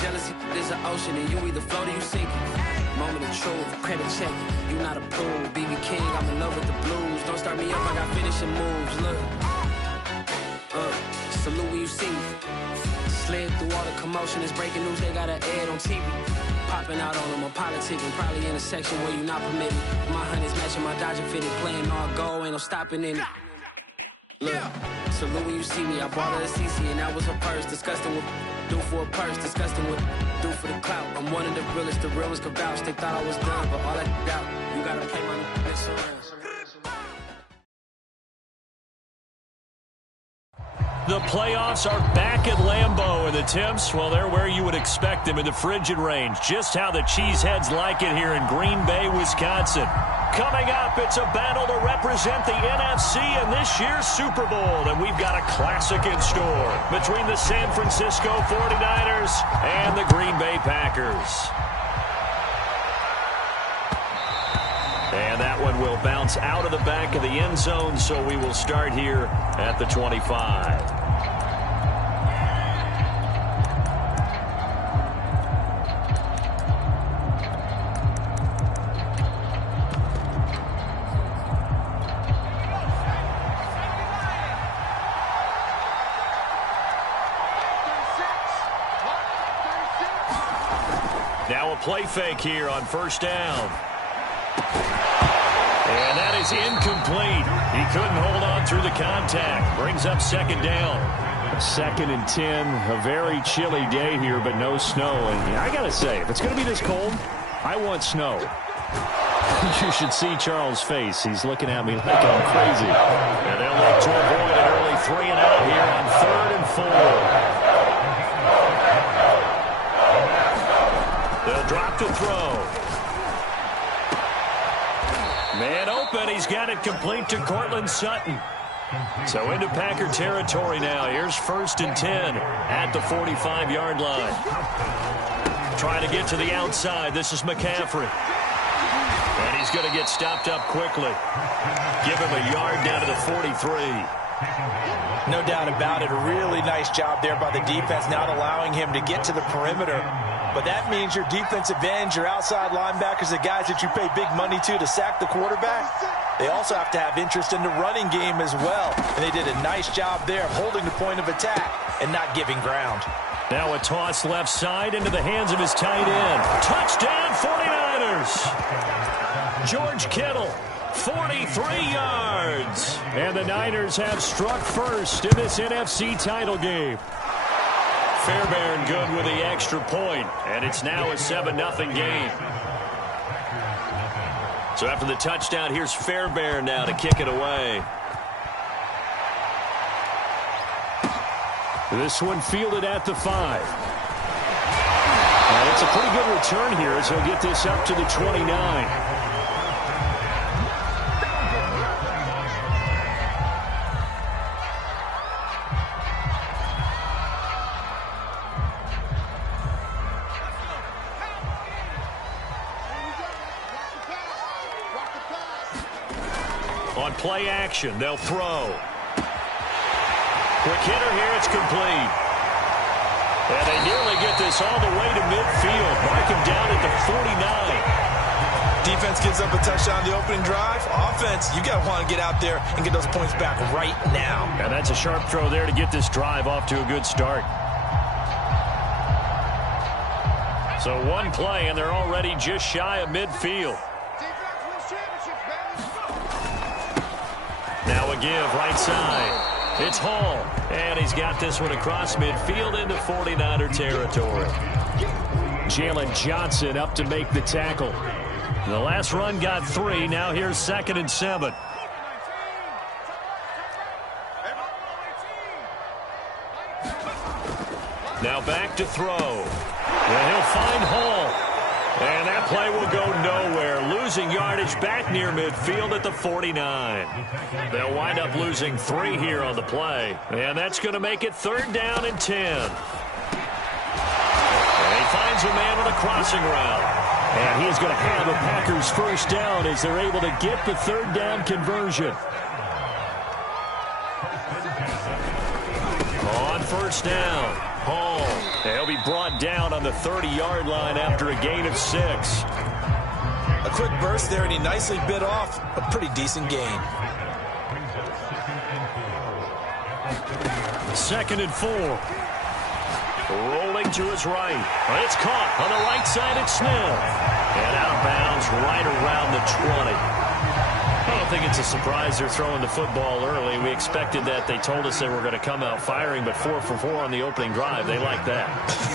Jealousy is an ocean, and you either float or you sink it. Moment of truth, credit check, you not approved. BB King, I'm in love with the blues. Don't start me up, I got finishing moves. Look, salute when you see me. Slid through all the commotion, it's breaking news, they got an ad on TV. Popping out on them, I'm politicking, probably in a section where you not permitted. My honey's matching my Dodger fitted, playing all goal, ain't no stopping in it. Look, salute when you see me, I bought her a CC and that was her purse. Disgusting with do for a purse, disgusting with do for the clout. I'm one of the realest, the realest could vouch. They thought I was done, but all I doubt, you gotta play my next around. The playoffs are back at Lambeau, and the temps, well, they're where you would expect them in the frigid range. Just how the Cheeseheads like it here in Green Bay, Wisconsin. Coming up, it's a battle to represent the NFC in this year's Super Bowl, and we've got a classic in store between the San Francisco 49ers and the Green Bay Packers. And that one will bounce out of the back of the end zone, so we will start here at the 25. Now a play fake here on first down. And that is incomplete. He couldn't hold on through the contact. Brings up second down. 2nd and 10. A very chilly day here, but no snow. And I got to say, if it's going to be this cold, I want snow. You should see Charles' face. He's looking at me like I'm crazy. And they'll look to avoid an early 3 and out here on 3rd and 4. They'll drop to throw. Man open, he's got it complete to Cortland Sutton. So into Packer territory now. Here's 1st and 10 at the 45-yard line. Trying to get to the outside. This is McCaffrey. And he's going to get stopped up quickly. Give him a yard down to the 43. No doubt about it. A really nice job there by the defense, not allowing him to get to the perimeter. But that means your defensive ends, your outside linebackers, the guys that you pay big money to sack the quarterback, they also have to have interest in the running game as well. And they did a nice job there of holding the point of attack and not giving ground. Now a toss left side into the hands of his tight end. Touchdown 49ers! George Kittle, 43 yards. And the Niners have struck first in this NFC title game. Fairbairn good with the extra point, and it's now a 7-0 game. So after the touchdown, here's Fairbairn now to kick it away. This one fielded at the 5. And it's a pretty good return here as he'll get this up to the 29. On play action, they'll throw. Quick hitter here, it's complete. And they nearly get this all the way to midfield. Mark him down at the 49. Defense gives up a touchdown the opening drive. Offense, you got to want to get out there and get those points back right now. And that's a sharp throw there to get this drive off to a good start. So one play, and they're already just shy of midfield. Now a give right side. It's Hall. And he's got this one across midfield into 49er territory. Jalen Johnson up to make the tackle. The last run got 3. Now here's 2nd and 7. Now back to throw. And he'll find Hall. And that play will go nowhere. Losing yardage back near midfield at the 49. They'll wind up losing 3 here on the play. And that's going to make it 3rd down and 10. And he finds a man with a crossing route. And he is going to have a Packers first down as they're able to get the 3rd down conversion. On first down, Hall. He'll be brought down on the 30-yard line after a gain of 6. A quick burst there, and he nicely bit off a pretty decent gain. 2nd and 4. Rolling to his right. It's caught on the right side at Smith. And out of bounds right around the 20. I don't think it's a surprise they're throwing the football early. We expected that. They told us they were going to come out firing, but 4 for 4 on the opening drive. They like that.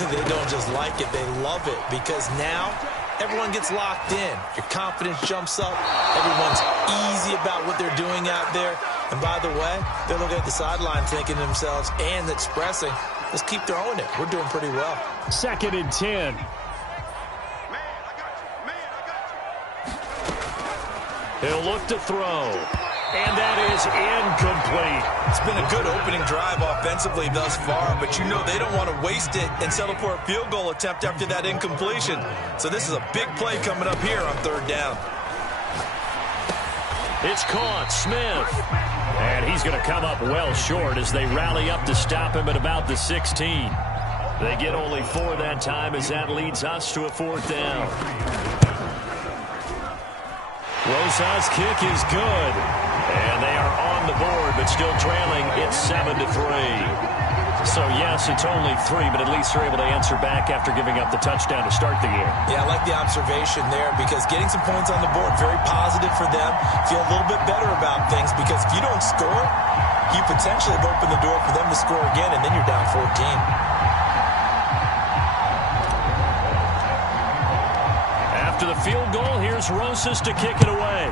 They don't just like it. They love it because now everyone gets locked in. Your confidence jumps up. Everyone's easy about what they're doing out there. And by the way, they're looking at the sideline thinking to themselves and expressing, let's keep throwing it. We're doing pretty well. 2nd and 10. He'll look to throw. And that is incomplete. It's been a good opening drive offensively thus far, but you know they don't want to waste it and settle for a field goal attempt after that incompletion. So this is a big play coming up here on 3rd down. It's caught. Smith. And he's going to come up well short as they rally up to stop him at about the 16. They get only 4 that time as that leads us to a 4th down. Rosa's kick is good. And they are on the board, but still trailing. It's 7-3. So, yes, it's only 3, but at least they're able to answer back after giving up the touchdown to start the game. Yeah, I like the observation there because getting some points on the board, very positive for them. Feel a little bit better about things because if you don't score, you potentially have opened the door for them to score again, and then you're down 14. After the field goal, here's Rosas to kick it away.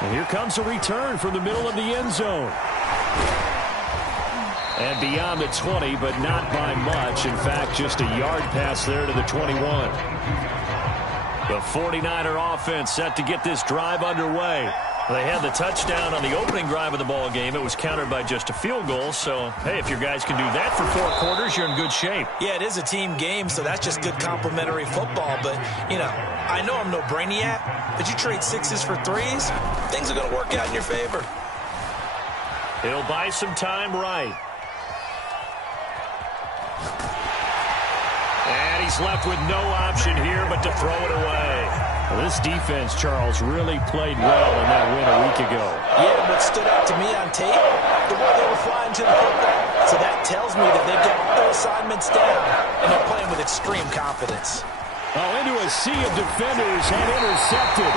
And here comes a return from the middle of the end zone. And beyond the 20, but not by much. In fact, just a yard pass there to the 21. The 49er offense set to get this drive underway. They had the touchdown on the opening drive of the ball game. It was countered by just a field goal. So, hey, if your guys can do that for 4 quarters, you're in good shape. Yeah, it is a team game, so that's just good complimentary football. But, you know, I know I'm no brainiac, but you trade 6s for 3s, things are going to work out in your favor. He'll buy some time right. And he's left with no option here but to throw it away. Well, this defense, Charles, really played well in that win a week ago. Yeah, what stood out to me on tape, the way they were flying to the football. So that tells me that they've got all their assignments down, and they're playing with extreme confidence. Oh, into a sea of defenders and intercepted.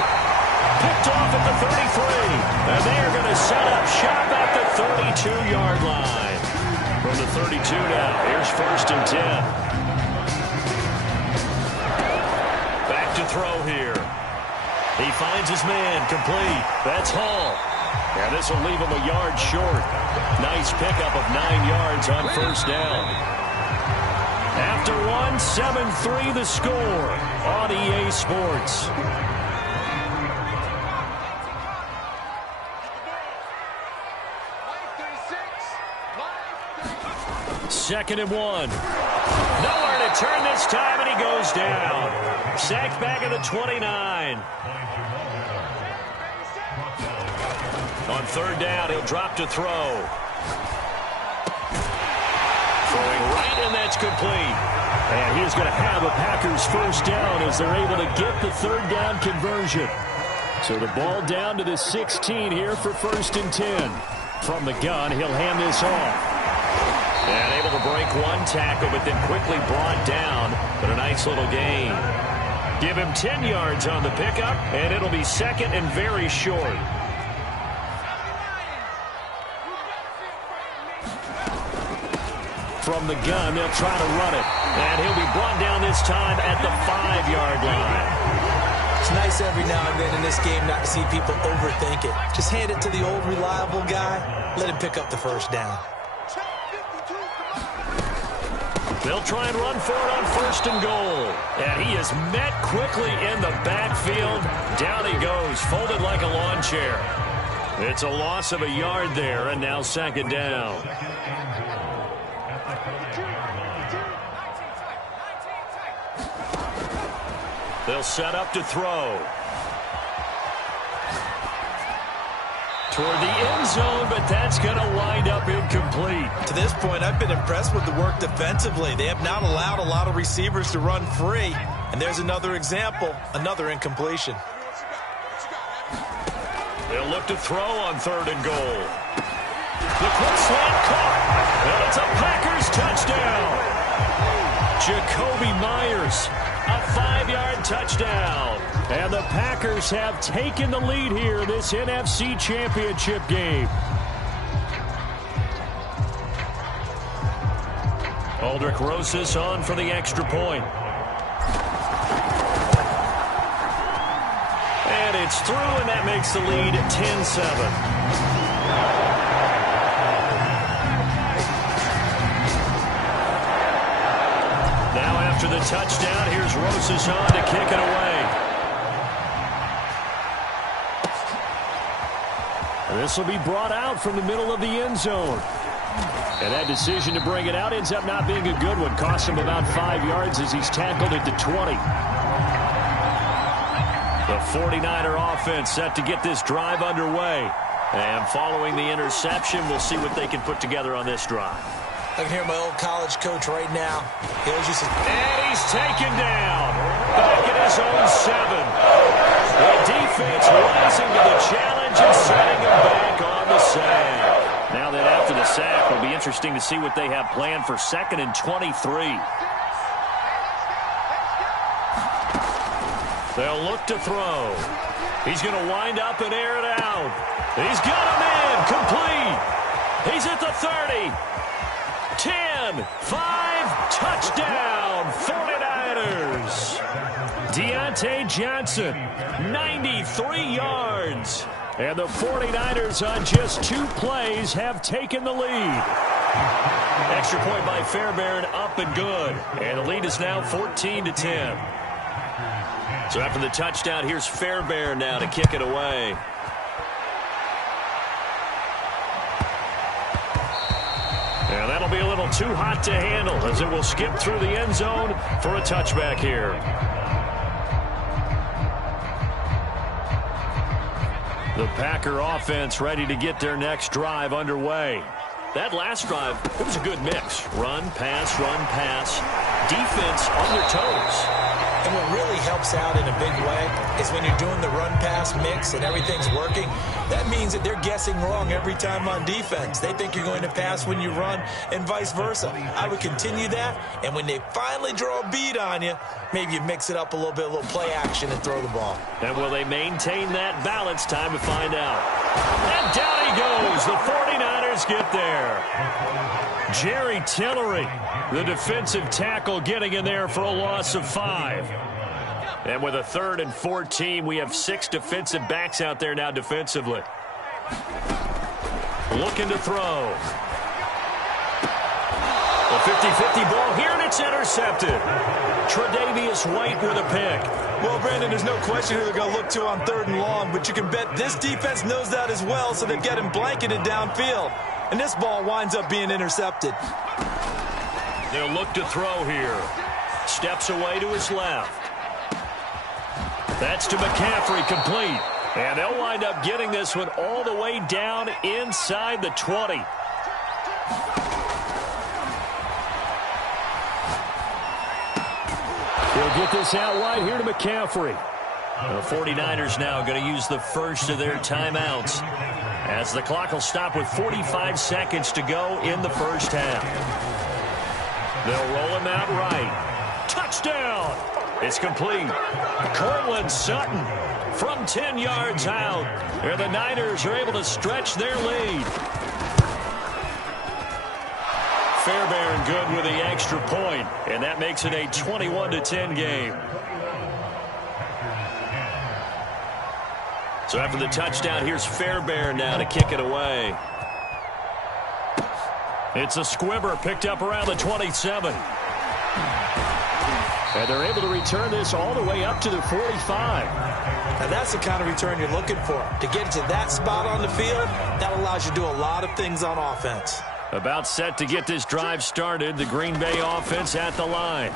Picked off at the 33. And they're going to set up shop at the 32-yard line. From the 32 now, here's 1st and 10. To throw here. He finds his man complete. That's Hall. And this will leave him a yard short. Nice pickup of 9 yards on 1st down. After 7-3 the score on EA Sports. Second and 1. Nowhere to turn this time, and he goes down. Sacked back at the 29. On 3rd down, he'll drop to throw. Throwing right, and that's complete. And he's going to have a Packers 1st down as they're able to get the 3rd down conversion. So the ball down to the 16 here for 1st and 10. From the gun, he'll hand this off. And able to break 1 tackle, but then quickly brought down. But a nice little gain. Give him 10 yards on the pickup, and it'll be 2nd and very short. From the gun, they'll try to run it. And he'll be brought down this time at the 5-yard line. It's nice every now and then in this game not to see people overthink it. Just hand it to the old reliable guy. Let him pick up the 1st down. They'll try and run for it on 1st and goal. And he is met quickly in the backfield. Down he goes, folded like a lawn chair. It's a loss of a yard there, and now 2nd down. They'll set up to throw. Toward the end zone, but that's going to wind up lead. To this point, I've been impressed with the work defensively. They have not allowed a lot of receivers to run free. And there's another example, another incompletion. They'll look to throw on 3rd and goal. The quick slant caught. And it's a Packers touchdown. Jacoby Myers, a 5-yard touchdown. And the Packers have taken the lead here in this NFC Championship game. Aldrich Rosas on for the extra point. And it's through, and that makes the lead 10-7. Now after the touchdown, here's Rosas on to kick it away. This will be brought out from the middle of the end zone. And that decision to bring it out ends up not being a good one. Cost him about 5 yards as he's tackled at the 20. The 49er offense set to get this drive underway. And following the interception, we'll see what they can put together on this drive. I can hear my old college coach right now. And he's taken down. Back at his own 7. The defense rising to the challenge and setting him back on the sack. Now that after the sack, it'll be interesting to see what they have planned for 2nd and 23. They'll look to throw. He's going to wind up and air it out. He's got him in. Complete. He's at the 30. 10, 5, touchdown, 49ers. Deontay Johnson, 93 yards. And the 49ers on just 2 plays have taken the lead. Extra point by Fairbairn, up and good. And the lead is now 14-10. So after the touchdown, here's Fairbairn now to kick it away. And that'll be a little too hot to handle as it will skip through the end zone for a touchback here. The Packer offense ready to get their next drive underway. That last drive, it was a good mix. Run, pass, defense on their toes. And what really helps out in a big way is when you're doing the run-pass mix and everything's working, that means that they're guessing wrong every time on defense. They think you're going to pass when you run and vice versa. I would continue that, and when they finally draw a bead on you, maybe you mix it up a little bit, a little play action and throw the ball. And will they maintain that balance? Time to find out. And down he goes. The 49ers get there. Jerry Tillery, the defensive tackle, getting in there for a loss of 5. And with a 3rd and 14, we have 6 defensive backs out there now defensively. Looking to throw. A 50-50 ball here, and it's intercepted. Tre'Davious White with a pick. Well, Brandon, there's no question who they're going to look to on 3rd and long, but you can bet this defense knows that as well, so they've got him blanketed downfield. And this ball winds up being intercepted. They'll look to throw here. Steps away to his left. That's to McCaffrey, complete. And they'll wind up getting this one all the way down inside the 20. He'll get this out wide here to McCaffrey. The 49ers now going to use the first of their timeouts, as the clock will stop with 45 seconds to go in the first half. They'll roll him out right. Touchdown! It's complete. Cortland Sutton from 10 yards out. Where the Niners are able to stretch their lead. Fairbairn good with the extra point, and that makes it a 21-10 game. So after the touchdown, here's Fairbairn now to kick it away. It's a squibber picked up around the 27. And they're able to return this all the way up to the 45. Now that's the kind of return you're looking for. To get to that spot on the field, that allows you to do a lot of things on offense. About set to get this drive started, the Green Bay offense at the line.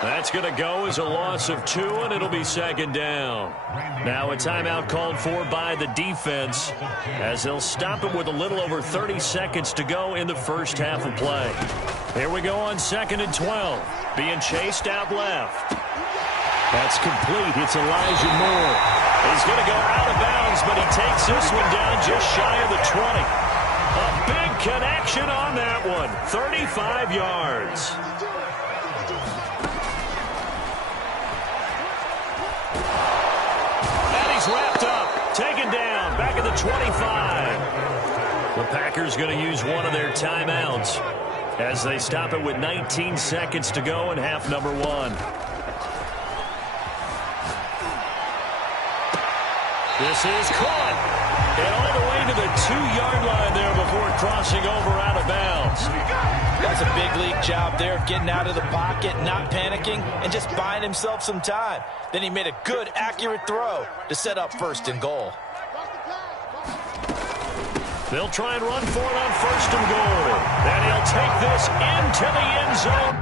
That's going to go as a loss of 2, and it'll be second down. Now a timeout called for by the defense as they'll stop it with a little over 30 seconds to go in the first half of play. Here we go on 2nd and 12. Being chased out left. That's complete. It's Elijah Moore. He's going to go out of bounds, but he takes this one down just shy of the 20. A big connection on that one. 35 yards. Wrapped up, taken down, back at the 25. The Packers going to use one of their timeouts as they stop it with 19 seconds to go in half number 1. This is caught, and all the way to the 2-yard line there before crossing over out of bounds. That's a big league job there of getting out of the pocket, not panicking, and just buying himself some time. Then he made a good, accurate throw to set up 1st and goal. They'll try and run for it on 1st and goal. And he'll take this into the end zone.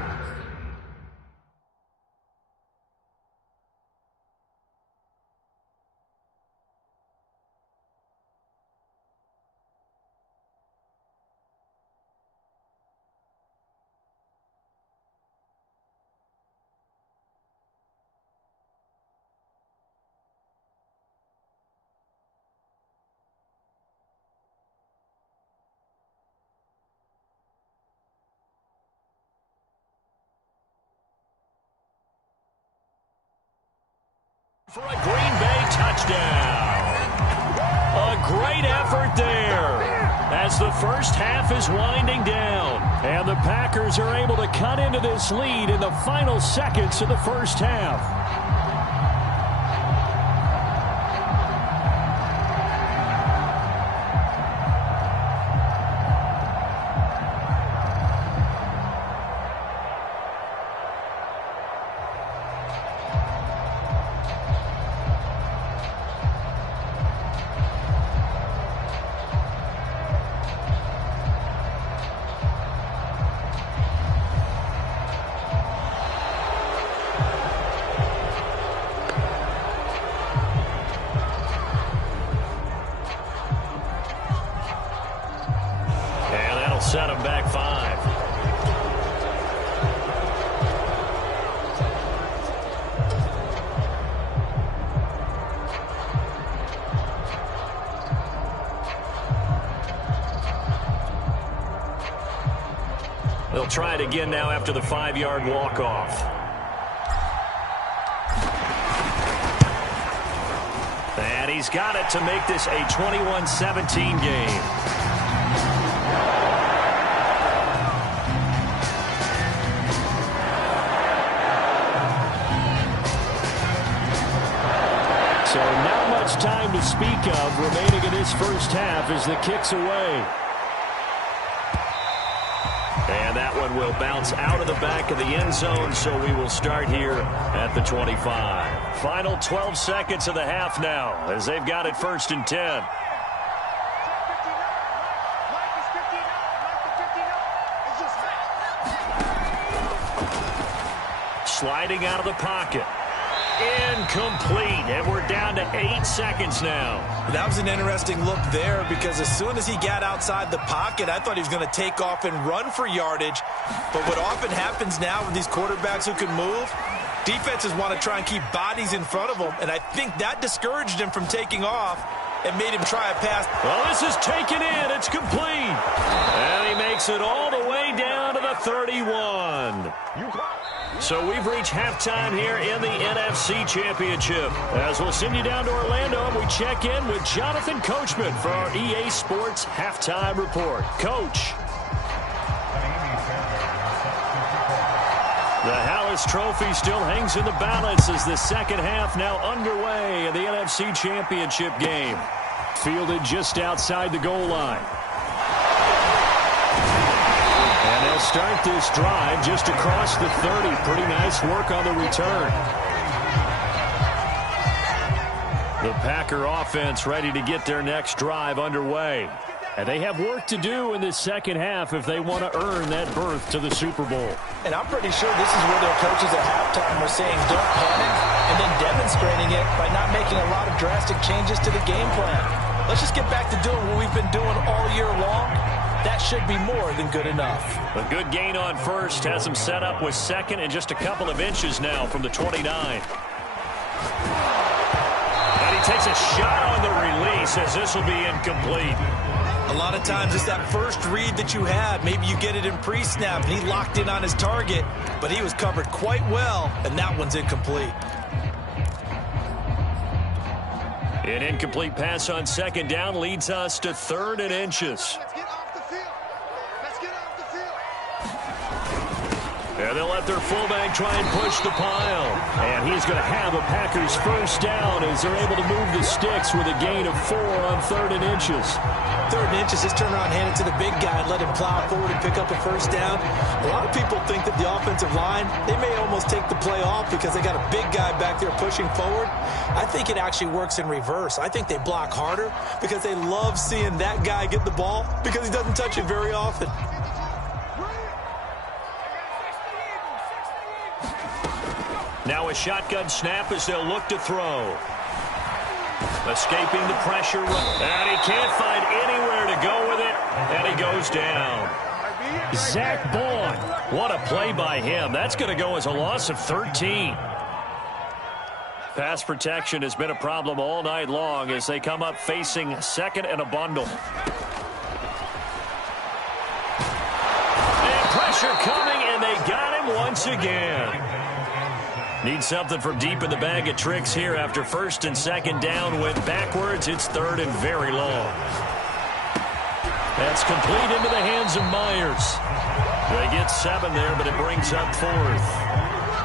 For a Green Bay touchdown. A great effort there as the first half is winding down. And the Packers are able to cut into this lead in the final seconds of the first half. Set him back 5. They'll try it again now after the 5-yard walk-off. And he's got it to make this a 21-17 game. So not much time to speak of remaining in this first half as the kick's away. And that one will bounce out of the back of the end zone, so we will start here at the 25. Final 12 seconds of the half now as they've got it 1st and 10. Sliding out of the pocket. Incomplete, and we're down to 8 seconds now. That was an interesting look there because as soon as he got outside the pocket, I thought he was going to take off and run for yardage. But what often happens now with these quarterbacks who can move, defenses want to try and keep bodies in front of them, and I think that discouraged him from taking off and made him try a pass. Well, this is taken in. It's complete. And he makes it all the way down to the 31. So we've reached halftime here in the NFC Championship. As we'll send you down to Orlando, and we check in with Jonathan Coachman for our EA Sports Halftime Report. Coach. The Hallis Trophy still hangs in the balance as the second half now underway in the NFC Championship game. Fielded just outside the goal line. And they'll start this drive just across the 30. Pretty nice work on the return. The Packer offense ready to get their next drive underway. And they have work to do in this second half if they want to earn that berth to the Super Bowl. And I'm pretty sure this is where their coaches at halftime were saying don't panic, and then demonstrating it by not making a lot of drastic changes to the game plan. Let's just get back to doing what we've been doing all year long. That should be more than good enough. A good gain on first has them set up with second and just a couple of inches now from the 29. And he takes a shot on the release as this will be incomplete. A lot of times it's that first read that you have. Maybe you get it in pre-snap, and he locked in on his target, but he was covered quite well, and that one's incomplete. An incomplete pass on second down leads us to 3rd and inches. And they'll let their fullback try and push the pile. And he's going to have a Packers first down as they're able to move the sticks with a gain of 4 on 3rd and inches. 3rd and inches, just turn around, hand it to the big guy, and let him plow forward and pick up a first down. A lot of people think that the offensive line, they may almost take the play off because they got a big guy back there pushing forward. I think it actually works in reverse. I think they block harder because they love seeing that guy get the ball because he doesn't touch it very often. Now a shotgun snap as they'll look to throw. Escaping the pressure. And he can't find anywhere to go with it. And he goes down. Zach Bond. What a play by him. That's going to go as a loss of 13. Pass protection has been a problem all night long as they come up facing 2nd and a bundle. And pressure coming, and they got him once again. Need something from deep in the bag of tricks here after 1st and 2nd down. Went backwards. It's 3rd and very long. That's complete into the hands of Myers. They get 7 there, but it brings up 4th.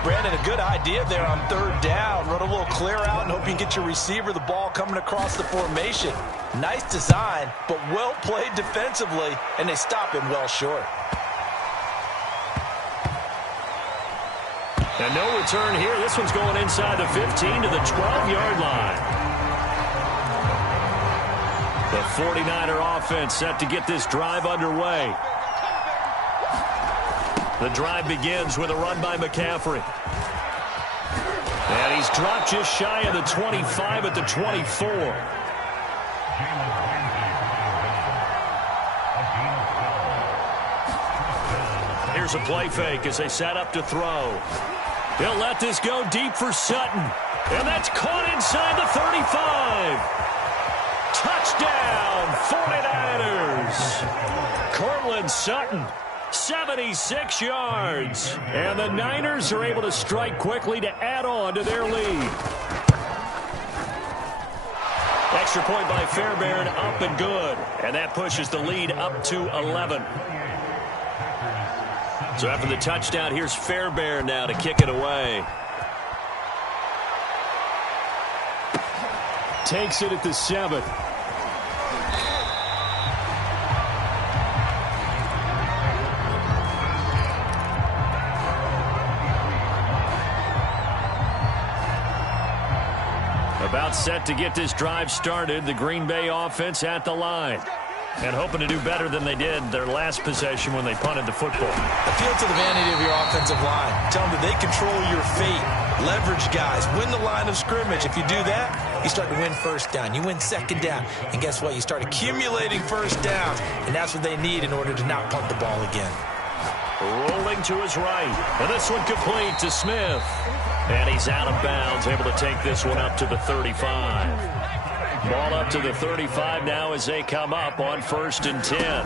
Brandon, a good idea there on 3rd down. Run a little clear out and hope you can get your receiver the ball coming across the formation. Nice design, but well played defensively, and they stop him well short. And no return here. This one's going inside the 15 to the 12-yard line. The 49er offense set to get this drive underway. The drive begins with a run by McCaffrey. And he's dropped just shy of the 25 at the 24. Here's a play fake as they set up to throw. He'll let this go deep for Sutton. And that's caught inside the 35. Touchdown, 49ers. Cortland Sutton, 76 yards. And the Niners are able to strike quickly to add on to their lead. Extra point by Fairbairn, up and good. And that pushes the lead up to 11. So after the touchdown, here's Fairbairn now to kick it away. Takes it at the 7. About set to get this drive started. The Green Bay offense at the line. And hoping to do better than they did their last possession when they punted the football. Appeal to the vanity of your offensive line. Tell them that they control your fate. Leverage guys. Win the line of scrimmage. If you do that, you start to win first down. You win second down. And guess what? You start accumulating first downs. And that's what they need in order to not punt the ball again. Rolling to his right. And this one complete to Smith. And he's out of bounds, able to take this one up to the 35. Ball up to the 35 now as they come up on 1st and 10.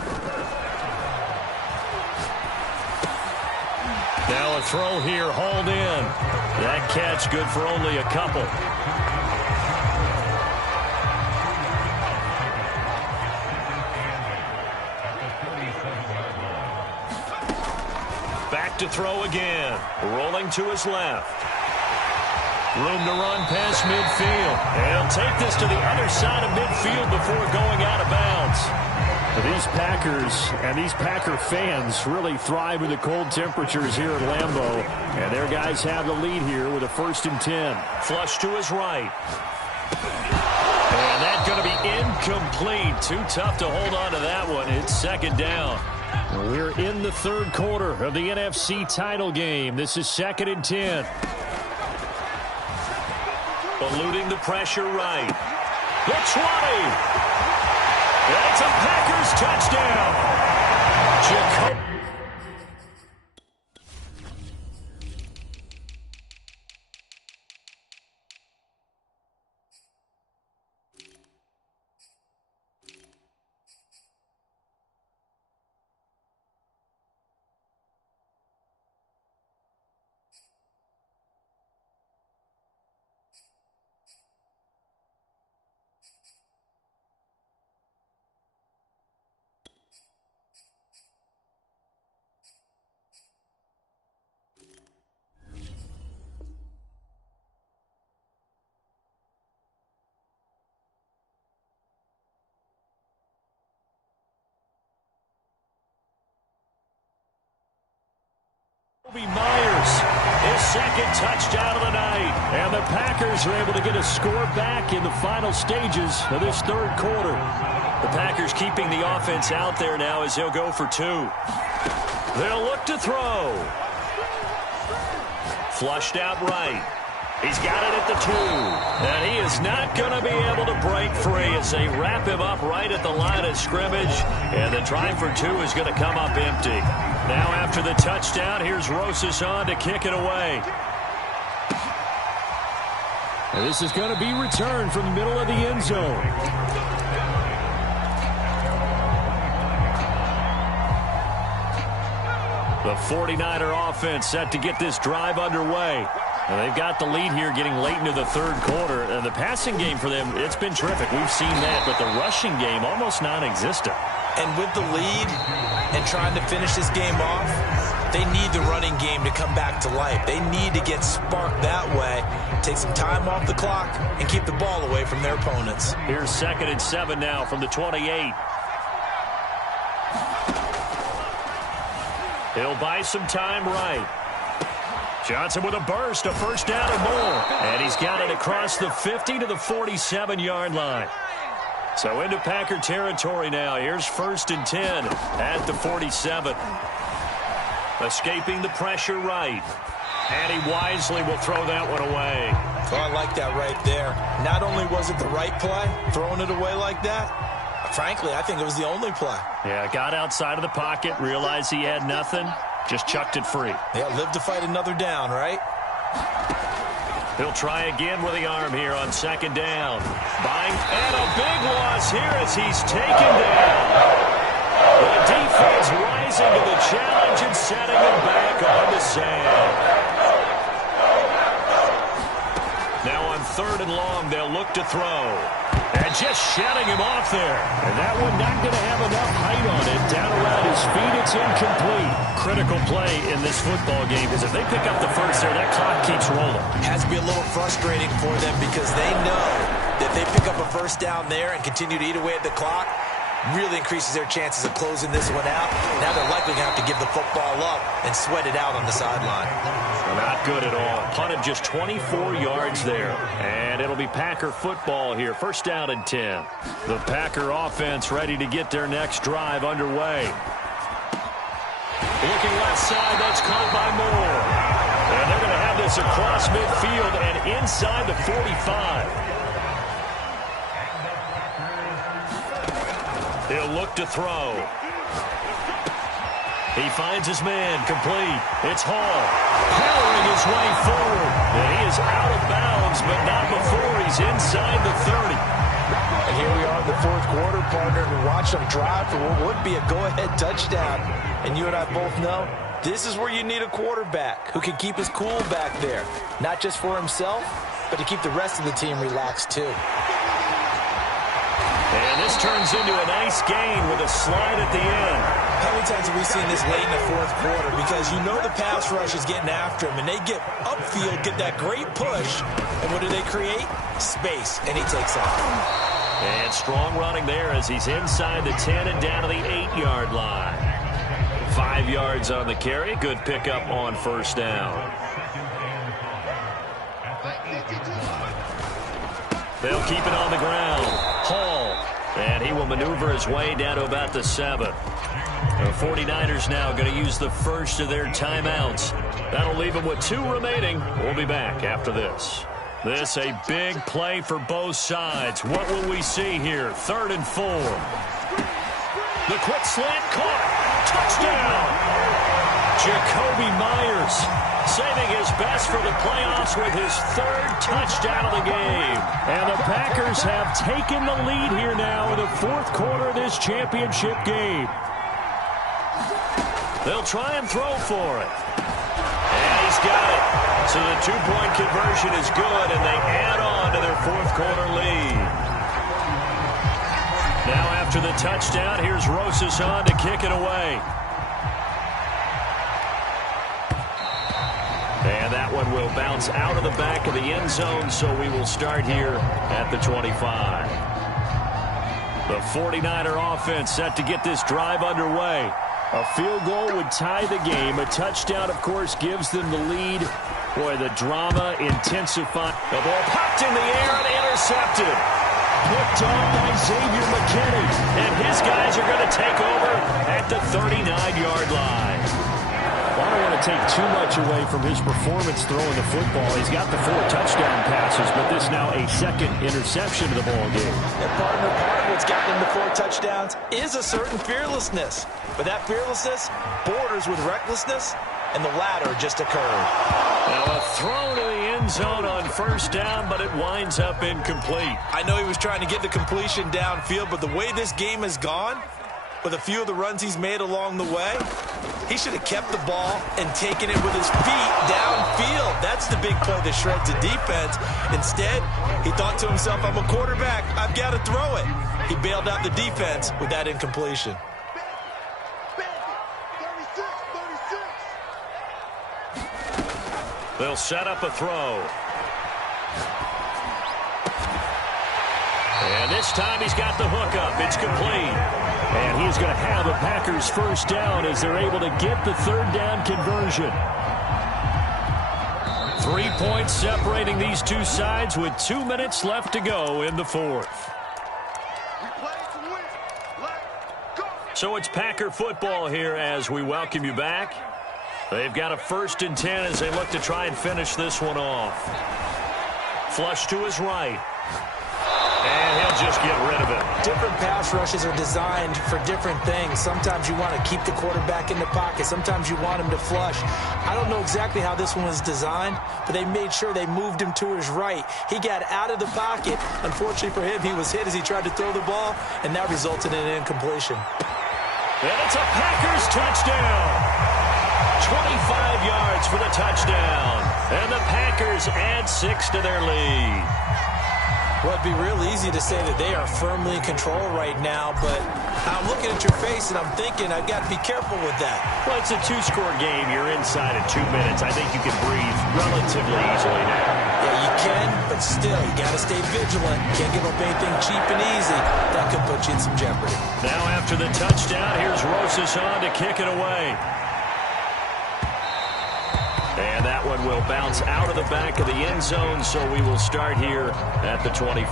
Now a throw here, hauled in. That catch good for only a couple. Back to throw again. Rolling to his left. Room to run past midfield. And he'll take this to the other side of midfield before going out of bounds. These Packers and these Packer fans really thrive in the cold temperatures here at Lambeau. And their guys have the lead here with a 1st and 10. Flush to his right. And that's going to be incomplete. Too tough to hold on to that one. It's second down. We're in the third quarter of the NFC title game. This is 2nd and 10. Eluding the pressure right. The 20. It's a Packers touchdown. Jacob. Myers, his second touchdown of the night. And the Packers are able to get a score back in the final stages of this third quarter. The Packers keeping the offense out there now as he'll go for 2. They'll look to throw. Flushed out right. He's got it at the 2. And he is not going to be able to break free as they wrap him up right at the line of scrimmage. And the try for 2 is going to come up empty. Now after the touchdown, here's Rosas on to kick it away. And this is going to be returned from the middle of the end zone. The 49er offense set to get this drive underway. And they've got the lead here getting late into the third quarter. And the passing game for them, it's been terrific. We've seen that, but the rushing game almost non-existent. And with the lead and trying to finish this game off, they need the running game to come back to life. They need to get sparked that way, take some time off the clock, and keep the ball away from their opponents. Here's 2nd and 7 now from the 28. He'll buy some time right. Johnson with a burst, a first down or more. And he's got it across the 50 to the 47-yard line. So into Packer territory now. Here's 1st and 10 at the 47. Escaping the pressure right. And he wisely will throw that one away. Oh, I like that right there. Not only was it the right play, throwing it away like that, frankly, I think it was the only play. Yeah, got outside of the pocket, realized he had nothing, just chucked it free. Yeah, live to fight another down, right? He'll try again with the arm here on 2nd down. And a big loss here as he's taken down. The defense rising to the challenge and setting him back on the sand. Now on 3rd and long, they'll look to throw. And just shutting him off there. And that one not going to have enough height on it. Down around his feet, it's incomplete. Critical play in this football game because if they pick up the first there, that clock keeps rolling. Has to be a little frustrating for them because they know that they pick up a first down there and continue to eat away at the clock, really increases their chances of closing this one out. Now they're likely going to have to give the football up and sweat it out on the sideline. Not good at all. Punted just 24 yards there. And it'll be Packer football here. 1st down and 10. The Packer offense ready to get their next drive underway. Looking left side, that's caught by Moore. And they're going to have this across midfield and inside the 45. He'll look to throw. He finds his man, complete. It's Hall, powering his way forward. And he is out of bounds, but not before he's inside the 30. And here we are in the 4th quarter, partner, and watch them drive for what would be a go-ahead touchdown. And you and I both know this is where you need a quarterback who can keep his cool back there. Not just for himself, but to keep the rest of the team relaxed, too. And this turns into a nice gain with a slide at the end. How many times have we seen this late in the 4th quarter? Because you know the pass rush is getting after him, and they get upfield, get that great push, and what do they create? Space, and he takes off. And strong running there as he's inside the 10 and down to the 8-yard line. 5 yards on the carry. Good pickup on 1st down. They'll keep it on the ground. Hall And he will maneuver his way down to about the 7. The 49ers now going to use the first of their timeouts. That'll leave them with 2 remaining. We'll be back after this. This a big play for both sides. What will we see here? 3rd and 4. The quick slant caught. Touchdown. Jacoby Myers saving his best for the playoffs with his 3rd touchdown of the game. And the Packers have taken the lead here now in the 4th quarter of this championship game. They'll try and throw for it. And he's got it. So the 2-point conversion is good, and they add on to their 4th quarter lead. Now after the touchdown, here's Rosas on to kick it away. And that one will bounce out of the back of the end zone, so we will start here at the 25. The 49er offense set to get this drive underway. A field goal would tie the game. A touchdown, of course, gives them the lead. Boy, the drama intensified. The ball popped in the air and intercepted. Picked off by Xavier McKinney. And his guys are going to take over at the 39-yard line. Well, I don't want to take too much away from his performance throwing the football. He's got the 4 touchdown passes, but this now a 2nd interception of the ball game. And partner, part of what's gotten him the 4 touchdowns is a certain fearlessness. But that fearlessness borders with recklessness, and the latter just occurred. Now a throw to the end zone on 1st down, but it winds up incomplete. I know he was trying to get the completion downfield, but the way this game has gone, with a few of the runs he's made along the way, he should have kept the ball and taken it with his feet downfield. That's the big play that shreds the defense. Instead, he thought to himself, I'm a quarterback. I've got to throw it. He bailed out the defense with that incompletion. They'll set up a throw. And this time he's got the hook up. It's complete. And he's going to have the Packers 1st down as they're able to get the 3rd down conversion. 3 points separating these two sides with 2 minutes left to go in the 4th. So it's Packer football here as we welcome you back. They've got a 1st and 10 as they look to try and finish this one off. Flush to his right. And he'll just get rid of it. Different pass rushes are designed for different things. Sometimes you want to keep the quarterback in the pocket. Sometimes you want him to flush. I don't know exactly how this one was designed, but they made sure they moved him to his right. He got out of the pocket. Unfortunately for him, he was hit as he tried to throw the ball, and that resulted in an incompletion. And it's a Packers touchdown. 25 yards for the touchdown. And the Packers add 6 to their lead. Well, it'd be real easy to say that they are firmly in control right now, but I'm looking at your face and I'm thinking I've got to be careful with that. Well, it's a 2-score game. You're inside at 2 minutes. I think you can breathe relatively easily now. Yeah, you can, but still, you got to stay vigilant. Can't give up anything cheap and easy. That could put you in some jeopardy. Now after the touchdown, here's Rosas on to kick it away. And that one will bounce out of the back of the end zone, so we will start here at the 25.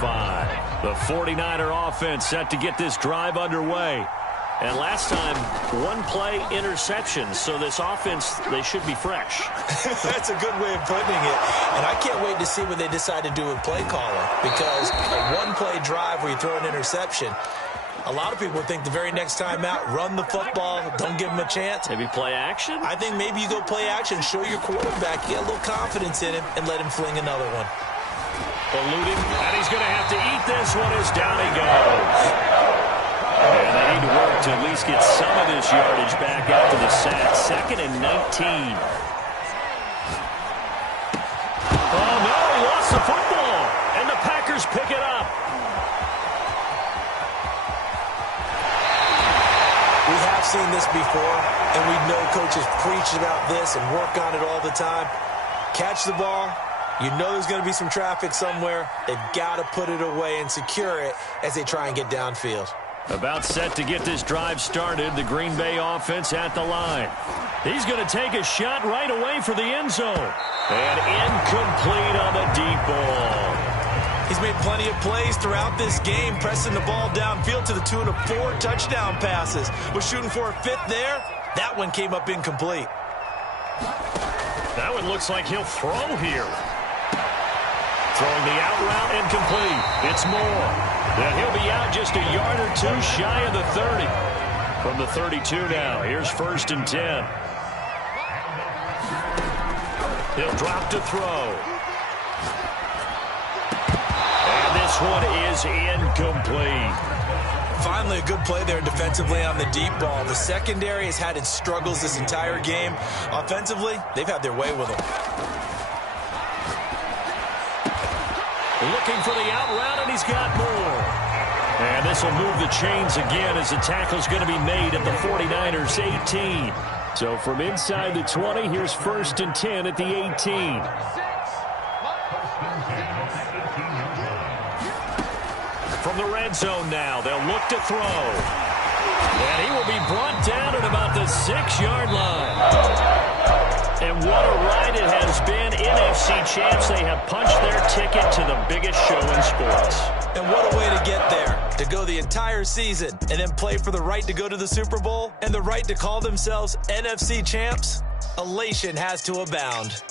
The 49er offense set to get this drive underway. And last time, 1-play interception, so this offense, they should be fresh. That's a good way of putting it. And I can't wait to see what they decide to do with play calling, because a 1-play drive where you throw an interception, a lot of people think the very next time out, run the football, don't give him a chance. Maybe play action? I think maybe you go play action, show your quarterback, get a little confidence in him, and let him fling another one. Eluding, and he's going to have to eat this one as down he goes. And they need to work to at least get some of this yardage back after the sack. 2nd and 19. Oh, no, he lost the football. And the Packers pick it up. We have seen this before, and we know coaches preach about this and work on it all the time. Catch the ball. You know there's going to be some traffic somewhere. They've got to put it away and secure it as they try and get downfield. About set to get this drive started, the Green Bay offense at the line. He's going to take a shot right away for the end zone. And incomplete on the deep ball. He's made plenty of plays throughout this game, pressing the ball downfield to the tune of 4 touchdown passes. Was shooting for a 5th there. That one came up incomplete. That one looks like he'll throw here. Throwing the out route incomplete. It's Moore. Then he'll be out just a yard or 2 shy of the 30. From the 32 now, here's 1st and 10. He'll drop to throw. And this one is incomplete. Finally, a good play there defensively on the deep ball. The secondary has had its struggles this entire game. Offensively, they've had their way with them. Looking for the out route, and he's got more. And this will move the chains again as the tackle's going to be made at the 49ers 18. So from inside the 20, here's 1st and 10 at the 18. From the red zone now, they'll look to throw. And he will be brought down at about the 6-yard line. And what a ride it has been. NFC champs, they have punched their ticket to the biggest show in sports. And what a way to get there. To go the entire season and then play for the right to go to the Super Bowl and the right to call themselves NFC champs. Elation has to abound.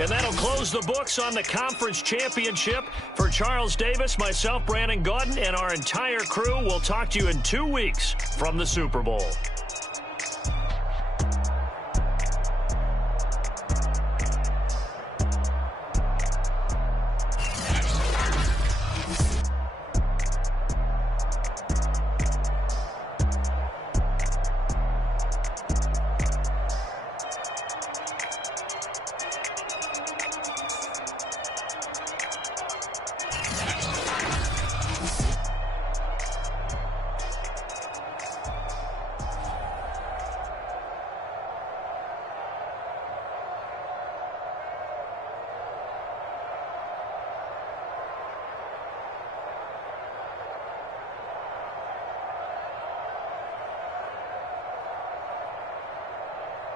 And that'll close the books on the conference championship. For Charles Davis, myself, Brandon Gaudin, and our entire crew, we'll talk to you in 2 weeks from the Super Bowl.